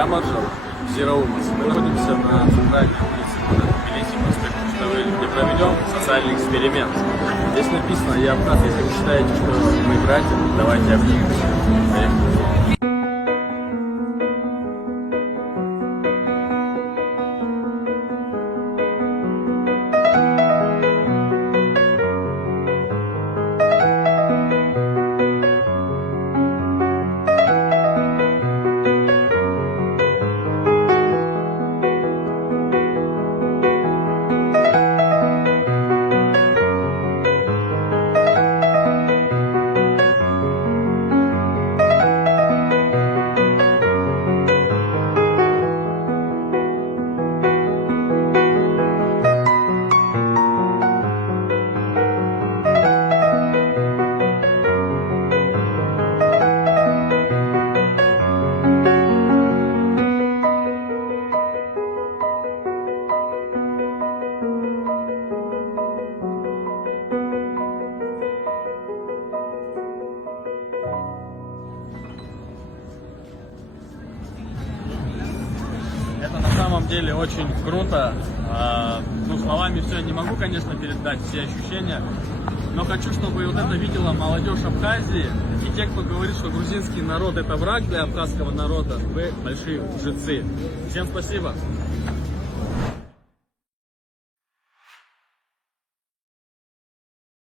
Гамаджал, Зероумас. Мы находимся на центральной улице города Тбилиси, проспект Муштавель, где проведем социальный эксперимент. Здесь написано: я абхаз, если вы считаете, что мы братья, давайте обнимемся. Поехали. Это на самом деле очень круто. Ну, словами все не могу, конечно, передать все ощущения, но хочу, чтобы вот это видела молодежь Абхазии и те, кто говорит, что грузинский народ — это враг для абхазского народа. Вы большие лжецы. Всем спасибо.